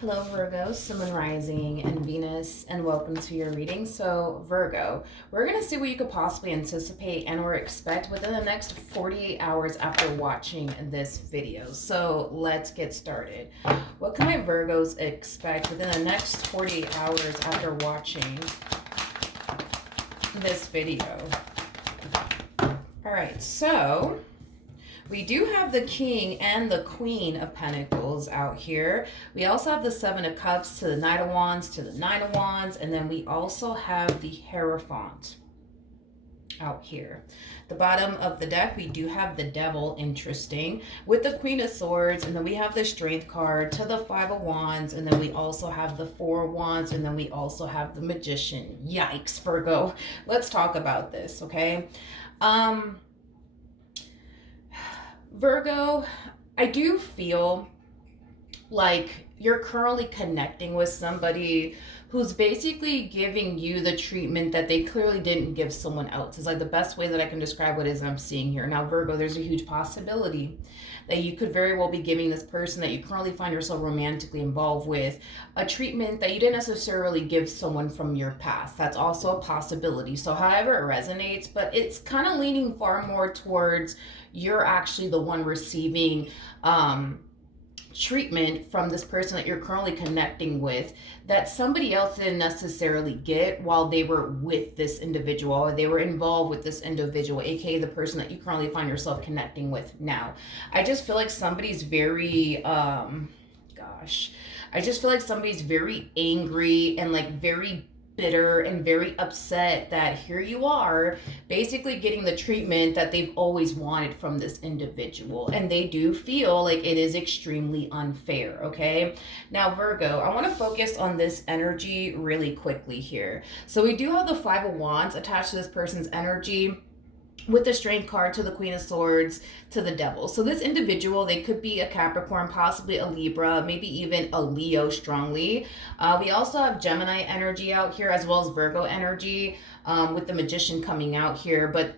Hello, Virgo, Sun, Moon, Rising, and Venus, and welcome to your reading. So, Virgo, we're going to see what you could possibly anticipate and or expect within the next 48 hours after watching this video. So, let's get started. What can my Virgos expect within the next 48 hours after watching this video? All right, so we do have the King and the Queen of Pentacles out here. We also have the Seven of Cups to the Knight of Wands to the Nine of Wands. And then we also have the Hierophant out here. The bottom of the deck, we do have the Devil, interesting, with the Queen of Swords. And then we have the Strength card to the Five of Wands. And then we also have the Four of Wands. And then we also have the Magician. Yikes, Virgo. Let's talk about this, okay? Virgo, I do feel like you're currently connecting with somebody who's basically giving you the treatment that they clearly didn't give someone else. It's like the best way that I can describe what it is I'm seeing here. Now, Virgo, there's a huge possibility that you could very well be giving this person that you currently find yourself romantically involved with a treatment that you didn't necessarily give someone from your past. That's also a possibility. So however it resonates, but it's kind of leaning far more towards you're actually the one receiving treatment from this person that you're currently connecting with that somebody else didn't necessarily get while they were with this individual or they were involved with this individual, aka the person that you currently find yourself connecting with now. I just feel like somebody's very I just feel like somebody's very angry and like very bitter and very upset that here you are basically getting the treatment that they've always wanted from this individual, and they do feel like it is extremely unfair. Okay, now Virgo, I want to focus on this energy really quickly here. So we do have the Five of Wands attached to this person's energy, with the Strength card to the Queen of Swords to the Devil. So this individual, they could be a Capricorn, possibly a Libra, maybe even a Leo strongly. We also have Gemini energy out here as well as Virgo energy, with the Magician coming out here. But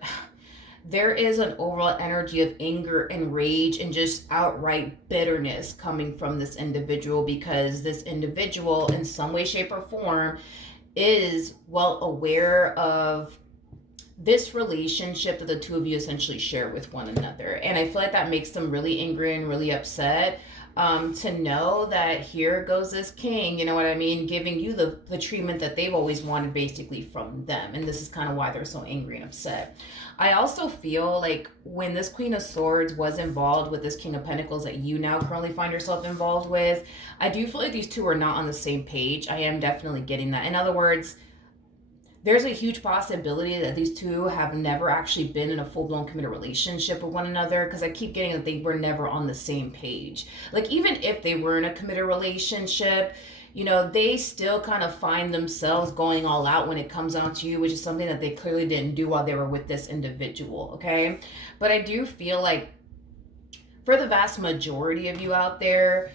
there is an overall energy of anger and rage and just outright bitterness coming from this individual, because this individual in some way, shape, or form is well aware of this relationship that the two of you essentially share with one another. And I feel like that makes them really angry and really upset, to know that here goes this king, you know what I mean, giving you the treatment that they've always wanted basically from them. And this is kind of why they're so angry and upset. I also feel like when this Queen of Swords was involved with this King of Pentacles that you now currently find yourself involved with, I do feel like these two are not on the same page. I am definitely getting that. In other words, there's a huge possibility that these two have never actually been in a full-blown committed relationship with one another, because I keep getting that they were never on the same page. Like, even if they were in a committed relationship, you know, they still kind of find themselves going all out when it comes down to you, which is something that they clearly didn't do while they were with this individual, okay? But I do feel like for the vast majority of you out there,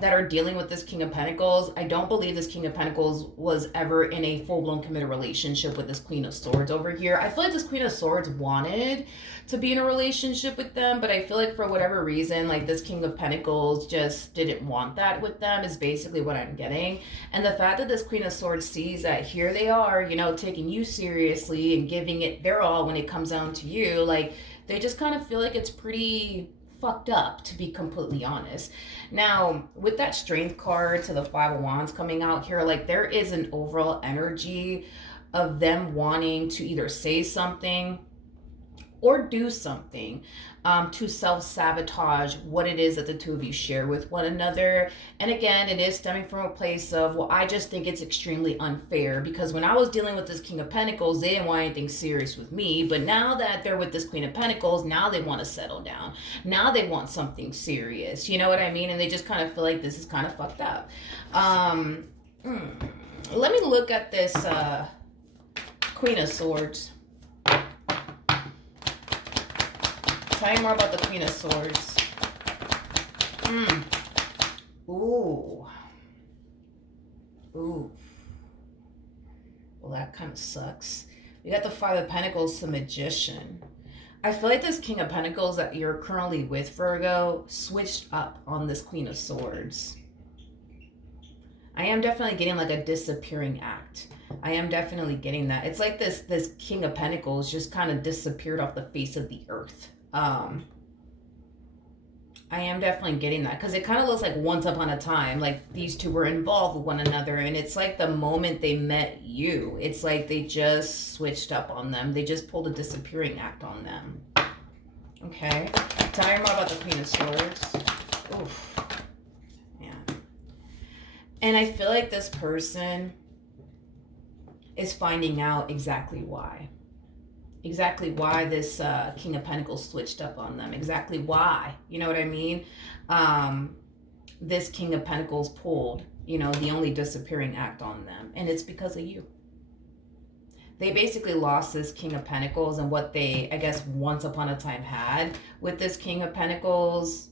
that are dealing with this King of Pentacles, I don't believe this King of Pentacles was ever in a full-blown committed relationship with this Queen of Swords over here. I feel like this Queen of Swords wanted to be in a relationship with them, but I feel like for whatever reason, like this King of Pentacles just didn't want that with them, is basically what I'm getting. And the fact that this Queen of Swords sees that here they are, you know, taking you seriously and giving it their all when it comes down to you, like they just kind of feel like it's pretty fucked up, to be completely honest. Now, with that Strength card to the Five of Wands coming out here, like there is an overall energy of them wanting to either say something or do something to self-sabotage what it is that the two of you share with one another. And again, it is stemming from a place of, well, I just think it's extremely unfair, because when I was dealing with this King of Pentacles, they didn't want anything serious with me, but now that they're with this Queen of Pentacles, now they want to settle down. Now they want something serious, you know what I mean? And they just kind of feel like this is kind of fucked up. Let me look at this Queen of Swords. Tell me more about the Queen of Swords. Ooh. Ooh. Well, that kind of sucks. We got the Five of Pentacles, the Magician. I feel like this King of Pentacles that you're currently with, Virgo, switched up on this Queen of Swords. I am definitely getting like a disappearing act. I am definitely getting that. It's like this King of Pentacles just kind of disappeared off the face of the earth. I am definitely getting that because it kind of looks like once upon a time, like these two were involved with one another, and it's like the moment they met you, it's like they just switched up on them. They just pulled a disappearing act on them. Okay, tell me more about the Queen of Swords. Oof, man. And I feel like this person is finding out exactly why. Exactly why this King of Pentacles switched up on them. Exactly why. You know what I mean? This King of Pentacles pulled, you know, the only disappearing act on them. And it's because of you. They basically lost this King of Pentacles and what they, I guess, once upon a time had with this King of Pentacles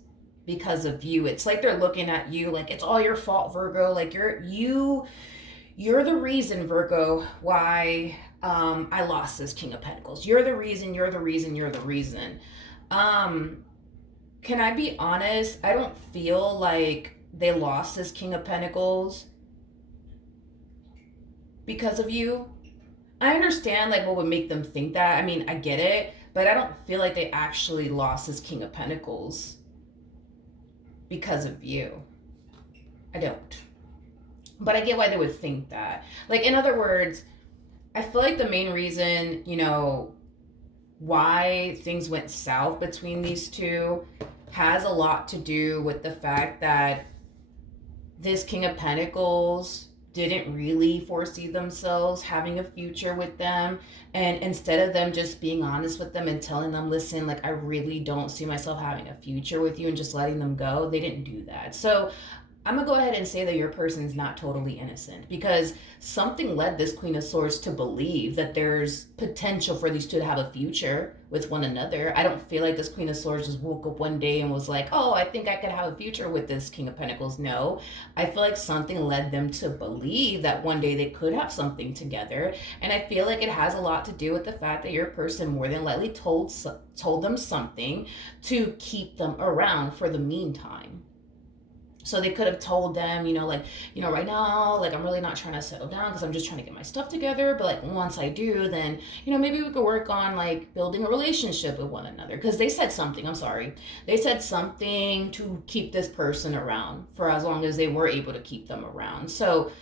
because of you. It's like they're looking at you like it's all your fault, Virgo. Like you're the reason, Virgo, why I lost this King of Pentacles. You're the reason, you're the reason, you're the reason. Can I be honest? I don't feel like they lost this King of Pentacles because of you. I understand like what would make them think that. I mean, I get it, but I don't feel like they actually lost this King of Pentacles because of you. I don't. But I get why they would think that. Like, in other words, I feel like the main reason, you know, why things went south between these two has a lot to do with the fact that this King of Pentacles didn't really foresee themselves having a future with them. And instead of them just being honest with them and telling them, listen, like, I really don't see myself having a future with you and just letting them go, they didn't do that. So I'm going to go ahead and say that your person's not totally innocent because something led this Queen of Swords to believe that there's potential for these two to have a future with one another. I don't feel like this Queen of Swords just woke up one day and was like, oh, I think I could have a future with this King of Pentacles. No, I feel like something led them to believe that one day they could have something together. And I feel like it has a lot to do with the fact that your person more than likely told them something to keep them around for the meantime. So they could have told them, right now, like, I'm really not trying to settle down because I'm just trying to get my stuff together. But, like, once I do, then, maybe we could work on, like, building a relationship with one another. Because they said something, I'm sorry. They said something to keep this person around for as long as they were able to keep them around. So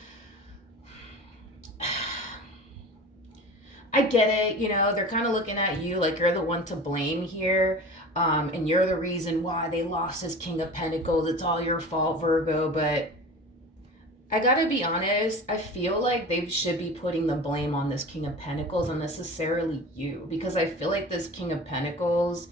I get it, they're kind of looking at you like you're the one to blame here. And you're the reason why they lost this King of Pentacles. It's all your fault, Virgo. But I gotta be honest, I feel like they should be putting the blame on this King of Pentacles, unnecessarily you. Because I feel like this King of Pentacles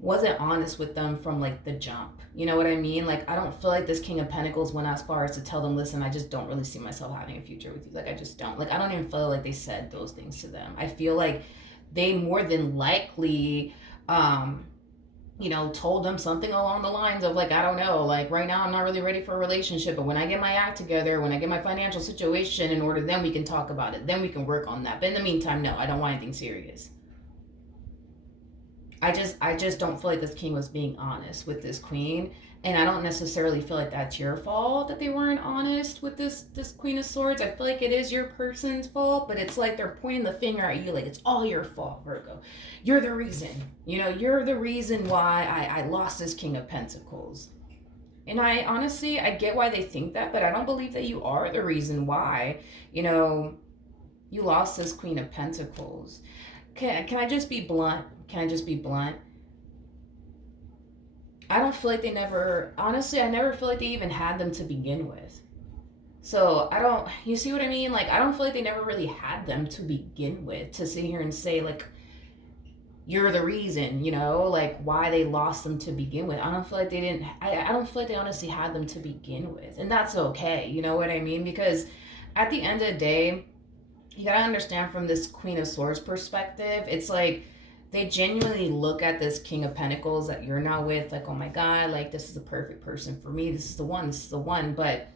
wasn't honest with them from like the jump. You know what I mean? Like, I don't feel like this King of Pentacles went as far as to tell them, listen, I just don't really see myself having a future with you. Like, I just don't. Like, I don't even feel like they said those things to them. I feel like they more than likely told them something along the lines of like, I don't know, like right now I'm not really ready for a relationship, but when I get my act together, when I get my financial situation in order, then we can talk about it. Then we can work on that. But in the meantime, no, I don't want anything serious. I just don't feel like this king was being honest with this queen. And I don't necessarily feel like that's your fault that they weren't honest with this Queen of Swords. I feel like it is your person's fault, but it's like they're pointing the finger at you like it's all your fault, Virgo. You're the reason. You're the reason why I lost this King of Pentacles. And I honestly, I get why they think that, but I don't believe that you are the reason why, you lost this Queen of Pentacles. Can I just be blunt? I don't feel like they never, honestly, I never feel like they even had them to begin with. So you see what I mean? Like, I don't feel like they never really had them to begin with to sit here and say, like, you're the reason, like why they lost them to begin with. I don't feel like they didn't, I don't feel like they honestly had them to begin with. And that's okay. You know what I mean? Because at the end of the day, you gotta understand from this Queen of Swords perspective, it's like, they genuinely look at this King of Pentacles that you're now with, like, oh my God, like, this is the perfect person for me. This is the one. But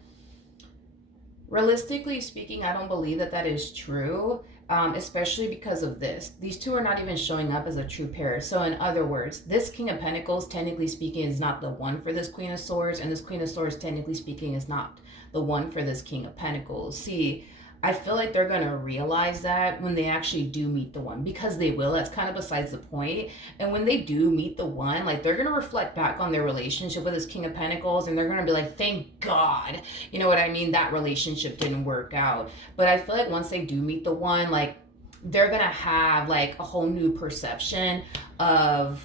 realistically speaking, I don't believe that is true. especially because of this. These two are not even showing up as a true pair. So, in other words, this King of Pentacles, technically speaking, is not the one for this Queen of Swords, and this Queen of Swords, technically speaking, is not the one for this King of Pentacles. See, I feel like they're going to realize that when they actually do meet the one, because they will. That's kind of besides the point. And when they do meet the one, like, they're going to reflect back on their relationship with this King of Pentacles, and they're going to be like, thank God, you know what I mean? That relationship didn't work out. But I feel like once they do meet the one, like, they're going to have like a whole new perception of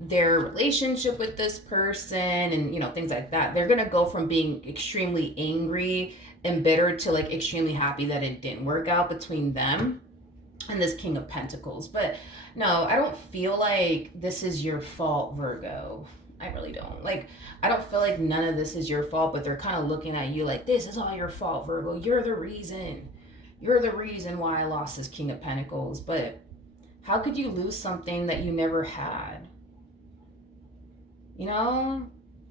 their relationship with this person and, you know, things like that. They're going to go from being extremely angry and bitter to like extremely happy that it didn't work out between them and this King of Pentacles. But no, I don't feel like this is your fault, Virgo. I really don't. Like, I don't feel like none of this is your fault, but they're kind of looking at you like, this is all your fault, Virgo. You're the reason. You're the reason why I lost this King of Pentacles. But how could you lose something that you never had? You know?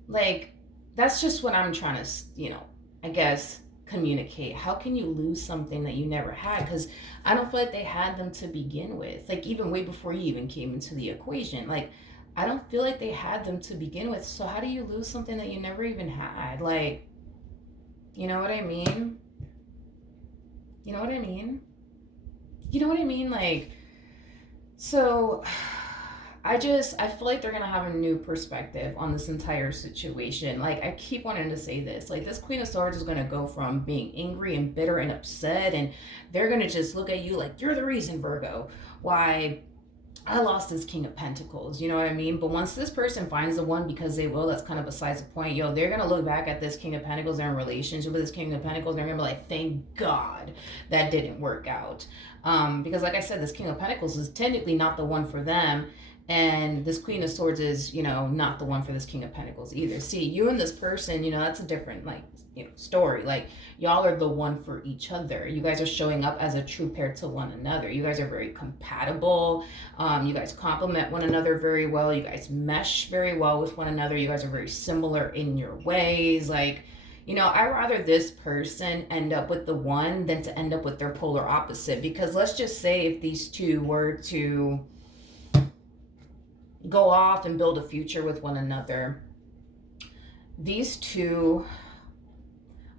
Like, that's just what I'm trying to, you know, I guess, communicate. How can you lose something that you never had? Because I don't feel like they had them to begin with. Like, even way before you even came into the equation. Like, I don't feel like they had them to begin with. So how do you lose something that you never even had? Like, you know what I mean? You know what I mean? You know what I mean? Like, so I feel like they're going to have a new perspective on this entire situation. Like, I keep wanting to say this. Like, this Queen of Swords is going to go from being angry and bitter and upset, and they're going to just look at you like, you're the reason, Virgo, why I lost this King of Pentacles, you know what I mean? But once this person finds the one, because they will, that's kind of besides the point. Yo, they're going to look back at this King of Pentacles, they're in relationship with this King of Pentacles, and they're going to be like, thank God that didn't work out. Because like I said, this King of Pentacles is technically not the one for them. And this Queen of Swords is, you know, not the one for this King of Pentacles either. See, you and this person, you know, that's a different, like, you know, story. Like, y'all are the one for each other. You guys are showing up as a true pair to one another. You guys are very compatible. You guys complement one another very well. You guys mesh very well with one another. You guys are very similar in your ways. Like, you know, I'd rather this person end up with the one than to end up with their polar opposite. Because let's just say if these two were to go off and build a future with one another, these two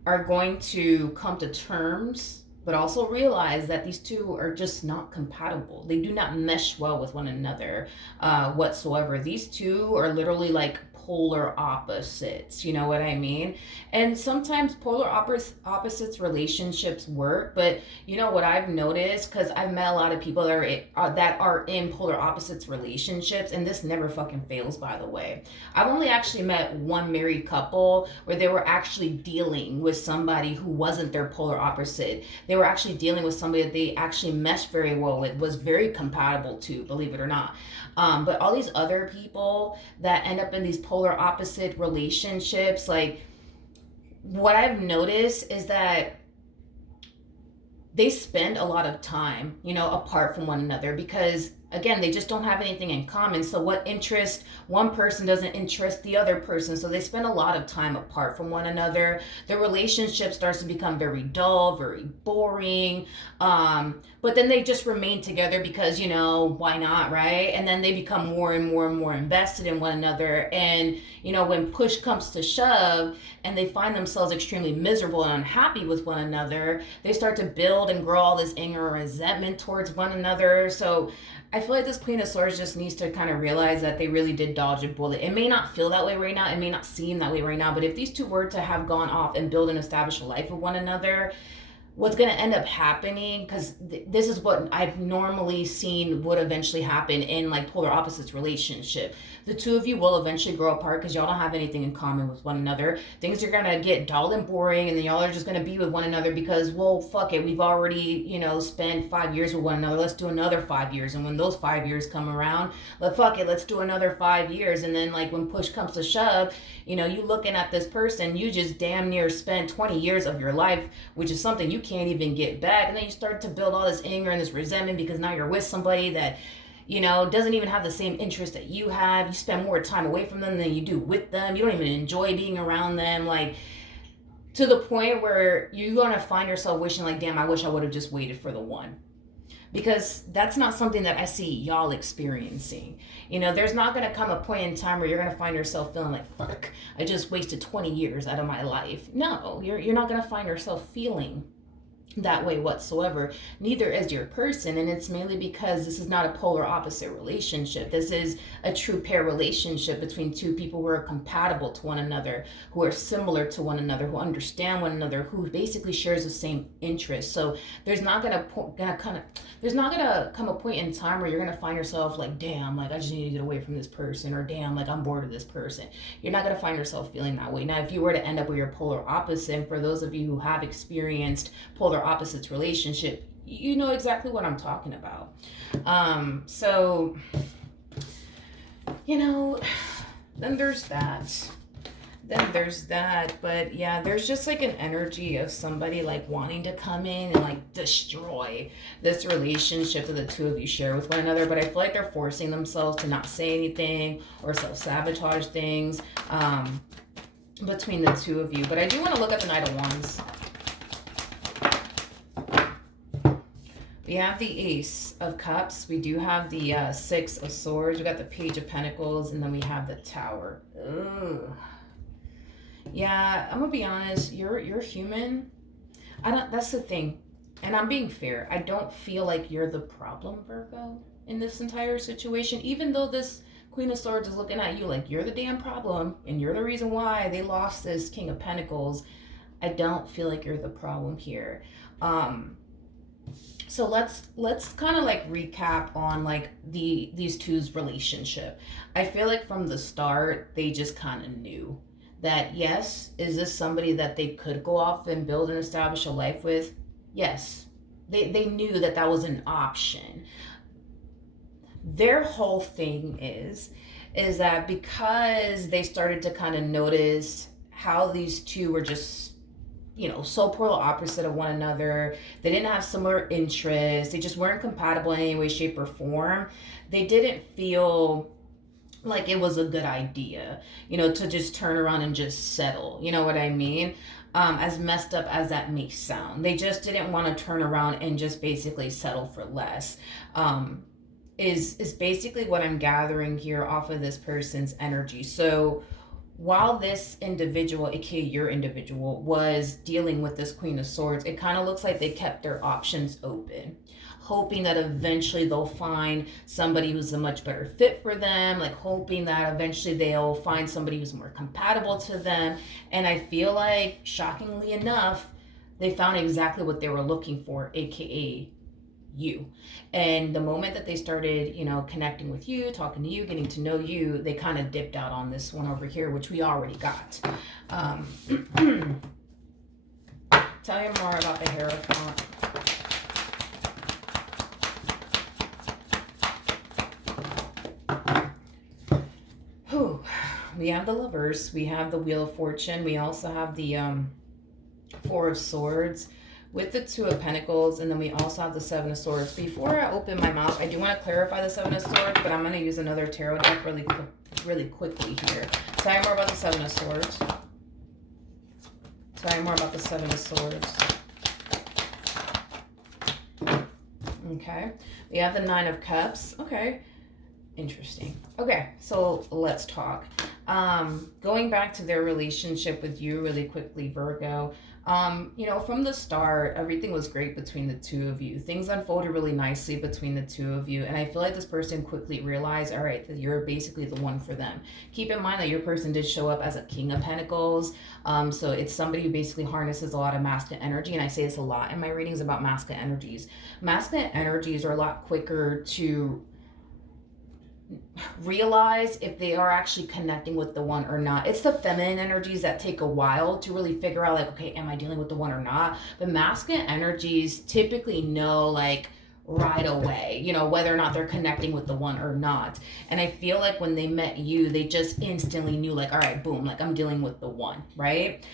are going to come to terms, but also realize that these two are just not compatible. They do not mesh well with one another whatsoever. These two are literally like polar opposites, you know what I mean? And sometimes polar opposites relationships work, but you know what I've noticed, because I've met a lot of people that are in polar opposites relationships, and this never fucking fails, by the way. I've only actually met one married couple where they were actually dealing with somebody who wasn't their polar opposite. They were actually dealing with somebody that they actually meshed very well with, was very compatible to, believe it or not. But all these other people that end up in these polar opposite relationships, like, what I've noticed is that they spend a lot of time, you know, apart from one another, because again, they just don't have anything in common. So what interest one person doesn't interest the other person. So they spend a lot of time apart from one another. The relationship starts to become very dull, very boring. But then they just remain together because, you know, why not, right? And then they become more and more and more invested in one another. And, you know, when push comes to shove and they find themselves extremely miserable and unhappy with one another, they start to build and grow all this anger and resentment towards one another. So I feel like this Queen of Swords just needs to kind of realize that they really did dodge a bullet. It may not feel that way right now. It may not seem that way right now. But if these two were to have gone off and build and establish a life with one another, what's going to end up happening, because this is what I've normally seen would eventually happen in like polar opposites relationship. The two of you will eventually grow apart because y'all don't have anything in common with one another. Things are going to get dull and boring, and then y'all are just going to be with one another because, well, fuck it. We've already, you know, spent 5 years with one another. Let's do another 5 years. And when those 5 years come around, let's do another 5 years. And then like when push comes to shove, you know, you looking at this person, you just damn near spent 20 years of your life, which is something you can't even get back. And then you start to build all this anger and this resentment because now you're with somebody that, you know, doesn't even have the same interest that you have. You spend more time away from them than you do with them. You don't even enjoy being around them. Like, to the point where you're going to find yourself wishing like, damn, I wish I would have just waited for the one. because that's not something that I see y'all experiencing. You know, there's not going to come a point in time where you're going to find yourself feeling like, fuck, I just wasted 20 years out of my life. No, you're not going to find yourself feeling that way whatsoever. Neither is your person, and it's mainly because this is not a polar opposite relationship. This is a true pair relationship between two people who are compatible to one another, who are similar to one another, who understand one another, who basically shares the same interests. So there's not gonna come a point in time where you're gonna find yourself like, damn, like I just need to get away from this person, or damn, like I'm bored of this person. You're not gonna find yourself feeling that way. Now, if you were to end up with your polar opposite, and for those of you who have experienced polar opposites relationship, you know exactly what I'm talking about. So you know, then there's that. But yeah, there's just like an energy of somebody like wanting to come in and like destroy this relationship that the two of you share with one another. But I feel like they're forcing themselves to not say anything or self-sabotage things between the two of you. But I do want to look at the Knight of Wands. We have the Ace of Cups. We do have the Six of Swords. We got the Page of Pentacles, and then we have the Tower. Ugh. Yeah, I'm gonna be honest. You're human. I don't. That's the thing, and I'm being fair. I don't feel like you're the problem, Virgo, in this entire situation. Even though this Queen of Swords is looking at you like you're the damn problem, and you're the reason why they lost this King of Pentacles. I don't feel like you're the problem here. So let's kind of like recap on like these two's relationship. I feel like from the start they just kind of knew that, yes, is this somebody that they could go off and build and establish a life with? Yes, they knew that that was an option. Their whole thing is that because they started to kind of notice how these two were just, you know, so polar opposite of one another. They didn't have similar interests. They just weren't compatible in any way, shape, or form. They didn't feel like it was a good idea, you know, to just turn around and just settle. You know what I mean? As messed up as that may sound, they just didn't want to turn around and just basically settle for less. Is basically what I'm gathering here off of this person's energy. So while this individual, aka your individual, was dealing with this Queen of Swords, it kind of looks like they kept their options open, hoping that eventually they'll find somebody who's a much better fit for them, like hoping that eventually they'll find somebody who's more compatible to them. And I feel like, shockingly enough, they found exactly what they were looking for, aka you. And the moment that they started, you know, connecting with you, talking to you, getting to know you, they kind of dipped out on this one over here, which we already got. Tell you more about the Hierophant. Whew. We have the Lovers, we have the Wheel of Fortune, we also have the Four of Swords with the Two of Pentacles, and then we also have the Seven of Swords. Before I open my mouth, I do want to clarify the Seven of Swords, but I'm going to use another tarot deck really quickly here. Tell me more about the Seven of Swords. Tell me more about the Seven of Swords. Okay. We have the Nine of Cups. Okay. Interesting. Okay, so let's talk. Going back to their relationship with you really quickly, Virgo. You know, from the start, everything was great between the two of you. Things unfolded really nicely between the two of you. And I feel like this person quickly realized, all right, that you're basically the one for them. Keep in mind that your person did show up as a King of Pentacles. So it's somebody who basically harnesses a lot of masculine energy. And I say this a lot in my readings about masculine energies. Masculine energies are a lot quicker to realize if they are actually connecting with the one or not. It's the feminine energies that take a while to really figure out, like, okay, am I dealing with the one or not? But masculine energies typically know, like, right away, you know, whether or not they're connecting with the one or not. And I feel like when they met you, they just instantly knew, like, all right, boom, like I'm dealing with the one, right?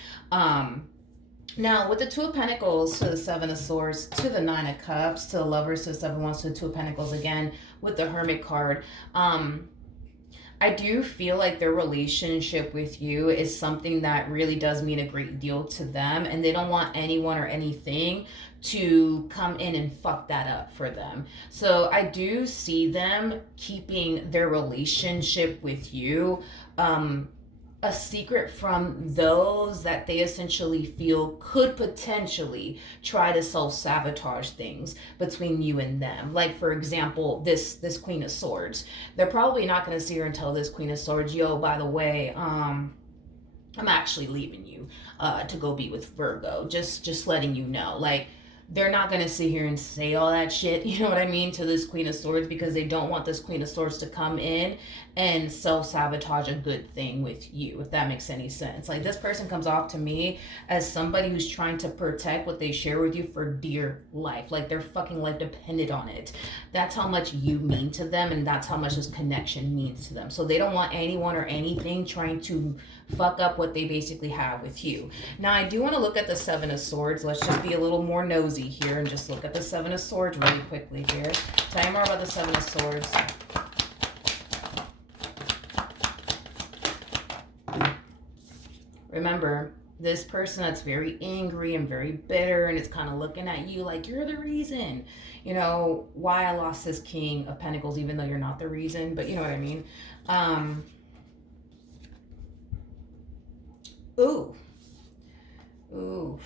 Now, with the Two of Pentacles to the Seven of Swords, to the Nine of Cups, to the Lovers, to the Seven of Wands, to the Two of Pentacles again, with the Hermit card, I I do feel like their relationship with you is something that really does mean a great deal to them, and they don't want anyone or anything to come in and fuck that up for them. So I do see them keeping their relationship with you um, a secret from those that they essentially feel could potentially try to self-sabotage things between you and them. Like for example, this Queen of Swords. They're probably not going to see her and tell this Queen of Swords, yo, by the way, I'm actually leaving you to go be with Virgo. Just letting you know. Like they're not gonna sit here and say all that shit, you know what I mean, to this Queen of Swords, because they don't want this Queen of Swords to come in and self-sabotage a good thing with you, if that makes any sense. Like this person comes off to me as somebody who's trying to protect what they share with you for dear life. Like their fucking life depended on it. That's how much you mean to them, and that's how much this connection means to them. So they don't want anyone or anything trying to fuck up what they basically have with you. Now I do want to look at the Seven of Swords. Let's just be a little more nosy here and just look at the Seven of Swords really quickly here. Tell me more about the Seven of Swords. Remember, this person that's very angry and very bitter and it's kind of looking at you like you're the reason, you know, why I lost this King of Pentacles, even though you're not the reason, but you know what I mean. Ooh. Ooh.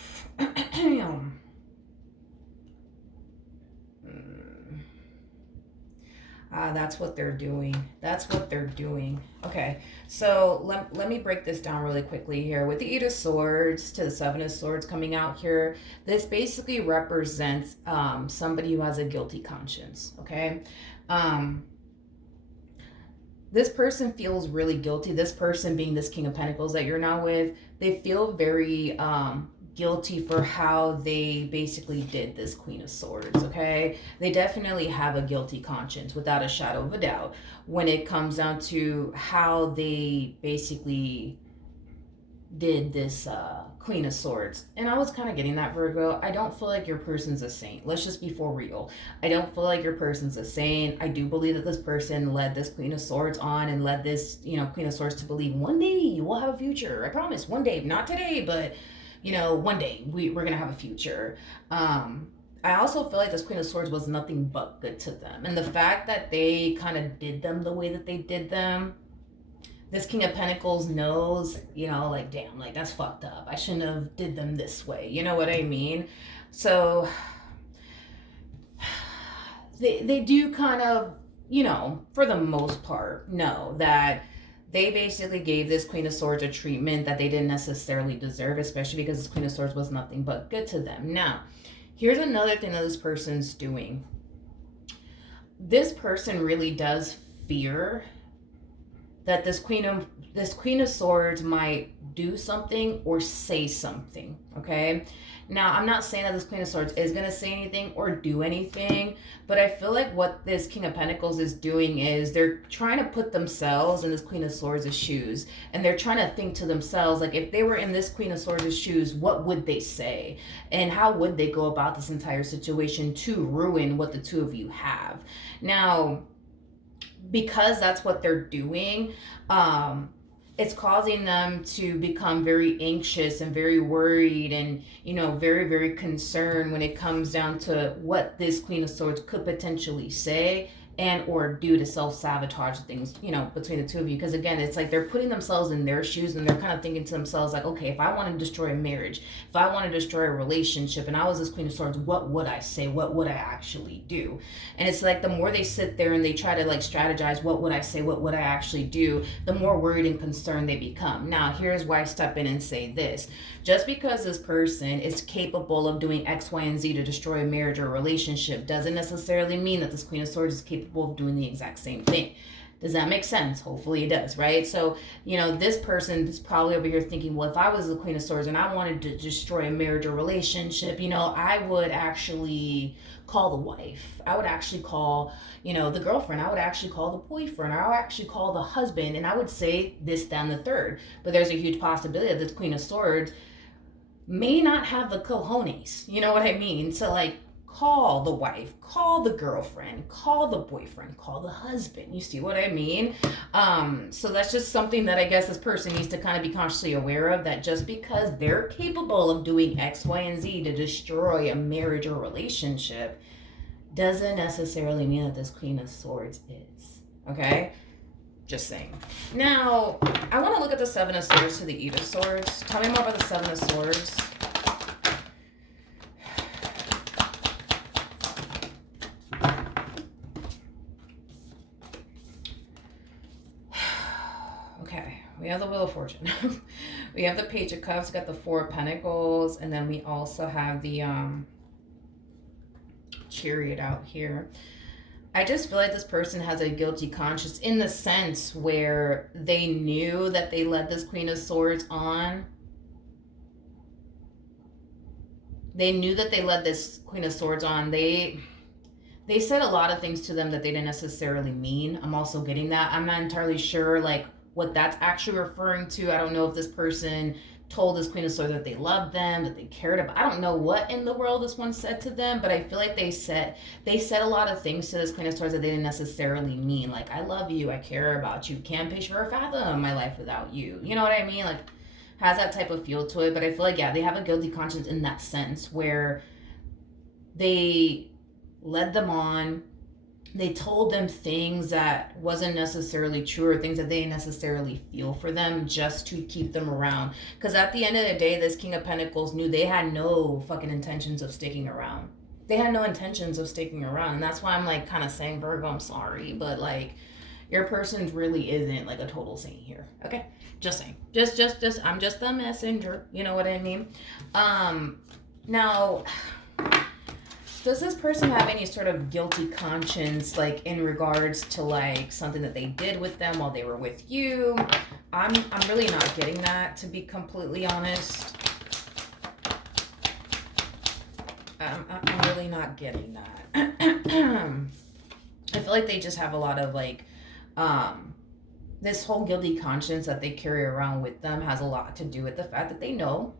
That's what they're doing. That's what they're doing. Okay, so let me break this down really quickly here. With the Eight of Swords to the Seven of Swords coming out here, this basically represents somebody who has a guilty conscience, okay? This person feels really guilty. This person being this King of Pentacles that you're now with, they feel very guilty for how they basically did this Queen of Swords, okay? They definitely have a guilty conscience without a shadow of a doubt when it comes down to how they basically did this Queen of Swords. And I was kind of getting that, Virgo. I don't feel like your person's a saint. Let's just be for real. I don't feel like your person's a saint. I do believe that this person led this Queen of Swords on and led this, you know, Queen of Swords to believe one day you will have a future. I promise. One day. Not today, but you know, one day we're gonna have a future. I also feel like this Queen of Swords was nothing but good to them, and the fact that they kind of did them the way that they did them, this King of Pentacles knows, you know, like damn, like that's fucked up. I shouldn't have did them this way. You know what I mean? So they do kind of, you know, for the most part, know that they basically gave this Queen of Swords a treatment that they didn't necessarily deserve, especially because this Queen of Swords was nothing but good to them. Now, here's another thing that this person's doing. This person really does fear that this Queen of Swords might do something or say something, okay? Now, I'm not saying that this Queen of Swords is going to say anything or do anything, but I feel like what this King of Pentacles is doing is they're trying to put themselves in this Queen of Swords' shoes, and they're trying to think to themselves, like, if they were in this Queen of Swords' shoes, what would they say? And how would they go about this entire situation to ruin what the two of you have? Now, because that's what they're doing, it's causing them to become very anxious and very worried and, you know, very, very concerned when it comes down to what this Queen of Swords could potentially say and or do to self-sabotage things, you know, between the two of you. Because again, it's like they're putting themselves in their shoes and they're kind of thinking to themselves like, okay, if I want to destroy a marriage, if I want to destroy a relationship and I was this Queen of Swords, what would I say? What would I actually do? And it's like the more they sit there and they try to like strategize, what would I say? What would I actually do? The more worried and concerned they become. Now, here's why I step in and say this. Just because this person is capable of doing X, Y, and Z to destroy a marriage or a relationship doesn't necessarily mean that this Queen of Swords is capable of doing the exact same thing. Does that make sense? Hopefully it does, right? So, you know, this person is probably over here thinking, well, if I was the Queen of Swords and I wanted to destroy a marriage or relationship, you know, I would actually call the wife. I would actually call, you know, the girlfriend. I would actually call the boyfriend. I would actually call the husband. And I would say this, that, and the third. But there's a huge possibility that this Queen of Swords may not have the cojones. You know what I mean? So, like, call the wife, call the girlfriend, call the boyfriend, call the husband. You see what I mean? So that's just something that I guess this person needs to kind of be consciously aware of, that just because they're capable of doing X, Y, and Z to destroy a marriage or relationship doesn't necessarily mean that this Queen of Swords is. Okay? Just saying. Now, I want to look at the Seven of Swords to the Eight of Swords. Tell me more about the Seven of Swords. Okay, we have the Wheel of Fortune. We have the Page of Cups, we got the Four of Pentacles, and then we also have the Chariot out here. I just feel like this person has a guilty conscience in the sense where they knew that they led this Queen of Swords on. They knew that they led this Queen of Swords on. They said a lot of things to them that they didn't necessarily mean. I'm also getting that. I'm not entirely sure like what that's actually referring to. I don't know if this person told this Queen of Swords that they loved them, that they cared about. I don't know what in the world this one said to them, but I feel like they said a lot of things to this Queen of Swords that they didn't necessarily mean. Like, I love you, I care about you, can't picture or fathom my life without you. You know what I mean? Like, has that type of feel to it. But I feel like, yeah, they have a guilty conscience in that sense where they led them on. They told them things that wasn't necessarily true, or things that they didn't necessarily feel for them, just to keep them around. Because at the end of the day, this King of Pentacles knew they had no fucking intentions of sticking around. They had no intentions of sticking around. And that's why I'm like kind of saying, Virgo, I'm sorry, but like your person really isn't like a total saint here. Okay? Just saying. Just I'm just the messenger. You know what I mean? Now, does this person have any sort of guilty conscience, like in regards to like something that they did with them while they were with you? I'm really not getting that, to be completely honest. I'm really not getting that. I feel like they just have a lot of like, this whole guilty conscience that they carry around with them has a lot to do with the fact that they know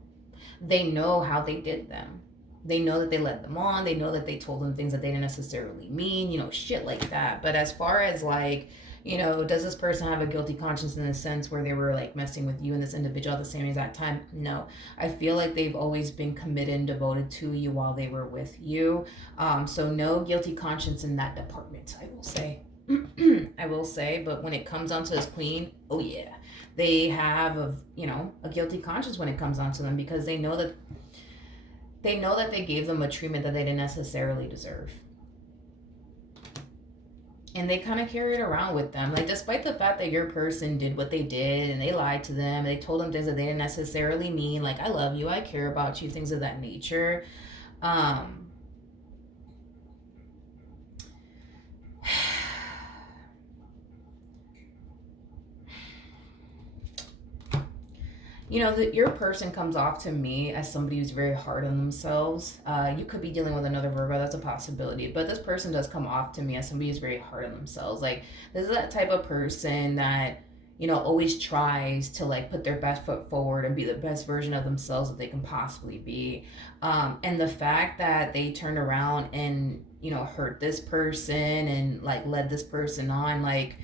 how they did them. They know that they led them on. They know that they told them things that they didn't necessarily mean, you know, shit like that. But as far as like, you know, does this person have a guilty conscience in the sense where they were like messing with you and this individual at the same exact time? No. I feel like they've always been committed and devoted to you while they were with you. So no guilty conscience in that department, I will say. I will say, but when it comes onto this queen, oh yeah, they have a guilty conscience when it comes onto them, because they know that they gave them a treatment that they didn't necessarily deserve. And they kind of carry it around with them. Like, despite the fact that your person did what they did and they lied to them, they told them things that they didn't necessarily mean, like, I love you, I care about you, things of that nature. You know, that your person comes off to me as somebody who's very hard on themselves. You could be dealing with another Virgo, that's a possibility. But this person does come off to me as somebody who's very hard on themselves. Like, this is that type of person that, you know, always tries to like put their best foot forward and be the best version of themselves that they can possibly be. And the fact that they turned around and, you know, hurt this person and like led this person on, like,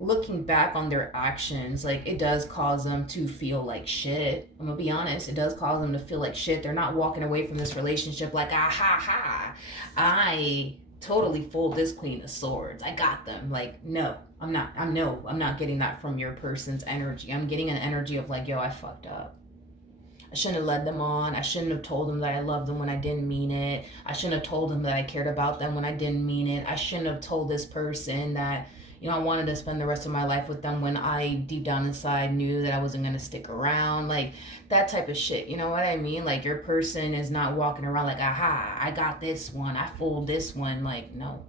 looking back on their actions, like, it does cause them to feel like shit. I'm gonna be honest, it does cause them to feel like shit. They're not walking away from this relationship like, ah ha ha, I totally fooled this Queen of Swords, I got them. Like, no, I'm not getting that from your person's energy. I'm getting an energy of like, yo, I fucked up. I shouldn't have led them on. I shouldn't have told them that I loved them when I didn't mean it. I shouldn't have told them that I cared about them when I didn't mean it. I shouldn't have told this person that, you know, I wanted to spend the rest of my life with them when I deep down inside knew that I wasn't going to stick around. Like, that type of shit. You know what I mean? Like, your person is not walking around like, aha, I got this one, I fooled this one. Like, no.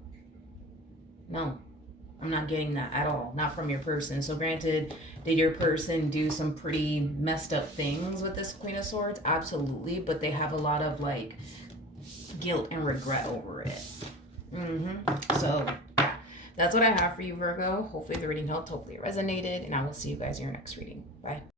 I'm not getting that at all. Not from your person. So granted, did your person do some pretty messed up things with this Queen of Swords? Absolutely. But they have a lot of like guilt and regret over it. So yeah, that's what I have for you, Virgo. Hopefully the reading helped. Hopefully it resonated. And I will see you guys in your next reading. Bye.